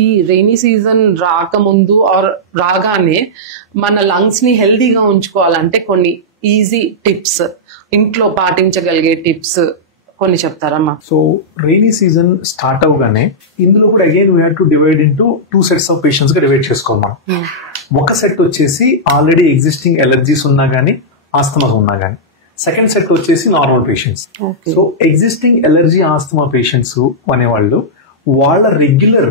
ఈ rainy season రాకముందు are రాగానే మన లంగ్స్ ని హెల్దీగా ఉంచుకోవాలంటే కొన్ని ఈజీ టిప్స్, ఇంట్లో పాటించగలిగే టిప్స్ కొన్ని చెప్తారమ్మా? సో రెయినీ సీజన్ స్టార్ట్ అవగానే ఇందులో కూడా again we have to divide into 2 sets of patients గా డివైడ్ చేసుకోవాలి మనం. ఒక సెట్ వచ్చేసి ఆల్రెడీ ఎగ్జిస్టింగ్ ఎలర్జీస్ ఉన్నా గానీ, ఆస్తమా ఉన్నా గానీ. సెకండ్ సెట్ వచ్చేసి normal patients. So existing allergy asthma patients అనేవాళ్ళు వాళ్ళ రెగ్యులర్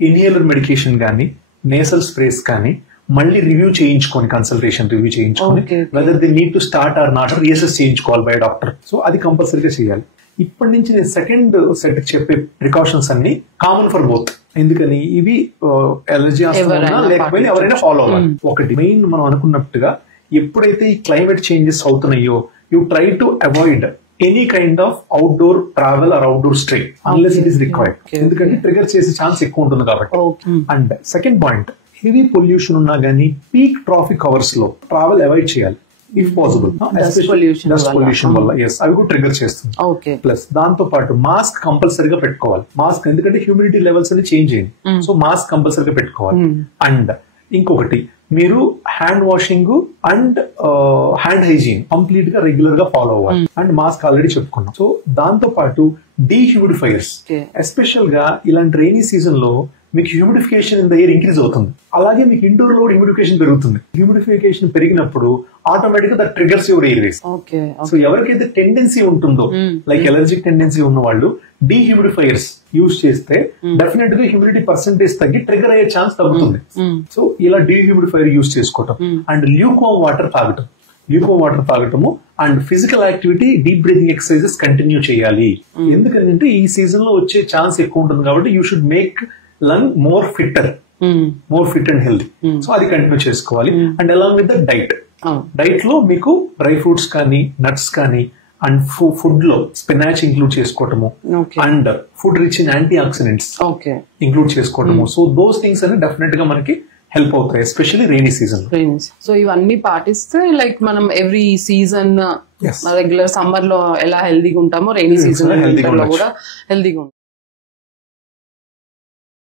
ఇన్హేలర్ మెడికేషన్ కానీ, నేసల్ స్ప్రేస్ కానీ మళ్ళీ రివ్యూ చేయించుకొని, కన్సల్టేషన్ రివ్యూ చేయించుకొని whether they need to start or not reassess చేయించుకోవాలి బై డాక్టర్. సో అది కంపల్సరీగా చేయాలి. ఇప్పటి నుంచి నేను సెకండ్ సెట్ చెప్పే ప్రికాషన్స్ అన్ని కామన్ ఫర్ బోత్. ఎందుకని ఇవి ఎలర్జీ ఆస్తమా లేకపోయినా ఎవరైనా ఫాలో అవ్వాలి. ఒకటి మెయిన్ మనం అనుకున్నట్టుగా ఎప్పుడైతే ఈ క్లైమేట్ చేంజెస్ అవుతున్నాయో you try to avoid any kind of outdoor travel or outdoor stay unless it is required. ఎందుకంటే ట్రిగర్ చేసే ఛాన్స్ ఎక్కువ ఉంటుంది కాబట్టి. And second point, heavy pollution ఉన్నా గానీ పీక్ ట్రాఫిక్ అవర్స్ లో ట్రావెల్ అవాయిడ్ చేయాలి ఇఫ్ పాసిబుల్. డస్ట్ పొల్యూషన్ వల్ల అవి కూడా ట్రిగర్ చేస్తుంది. ప్లస్ దాంతో పాటు మాస్క్ కంపల్సరీగా పెట్టుకోవాలి. మాస్క్ ఎందుకంటే హ్యూమిడిటీ లెవెల్స్ అని చేంజ్ అయింది. సో మాస్క్ కంపల్సరీగా పెట్టుకోవాలి. అండ్ ఇంకొకటి, మీరు hand washing and hand hygiene complete గా రెగ్యులర్ గా ఫాలో అవ్వాలి. అండ్ మాస్క్ ఆల్రెడీ చెప్పుకున్నాం. సో దాంతో పాటు డీహ్యూమిడిఫైయర్స్, ఎస్పెషల్ గా ఇలాంటి రెయినీ సీజన్ లో మీకు humidification in the air increase అవుతుంది. అలాగే మీకు ఇండోర్ లో హ్యూమిడిఫికేషన్ పెరుగుతుంది. హ్యూమిడిఫికేషన్ పెరిగినప్పుడు ఆటోమేటిక్ గా that triggers your airways. So ఎవరికైతే టెండెన్సీ ఉంటుందో, లైక్ ఎలర్జిక్ టెండెన్సీ ఉన్న వాళ్ళు డీహ్యూమిడిఫైయర్స్ యూజ్ చేస్తే డెఫినెట్ గా హ్యూమిడిటీ పర్సెంటేజ్ తగ్గి ట్రిగర్ అయ్యే ఛాన్స్ తగ్గుతుంది. సో ఇలా డీహ్యూమిడిఫైయర్ యూజ్ చేసుకోవటం అండ్ ల్యూకోమ్ వాటర్ తాగటం. ల్యూకోమ్ వాటర్ తాగటము and physical activity, deep breathing exercises continue చేయాలి. ఎందుకంటే ఈ సీజన్ లో వచ్చే ఛాన్స్ ఎక్కువ ఉంటుంది కాబట్టి you should make lung more fit and healthy. So అది కంటిన్యూ చేసుకోవాలి. And along with the diet లో మీకు డ్రై ఫ్రూట్స్ కానీ, నట్స్ కానీ, అండ్ ఫుడ్ లో స్పినాచ్ ఇంక్లూడ్ చేసుకోవటము and food rich in antioxidants include చేసుకోవటము. సో దోస్ థింగ్స్ అని డెఫినెట్ గా మనకి హెల్ప్ అవుతాయి, ఎస్పెషల్లీ రెయినీ సీజన్. సో ఇవన్నీ పాటిస్తే లైక్ మనం ఎవ్రీ సీజన్ రెగ్యులర్ సమ్మర్ లో ఎలా హెల్దీగా ఉంటామో రెయినీ సీజన్ లో కూడా హెల్దీగా ఉంటాం.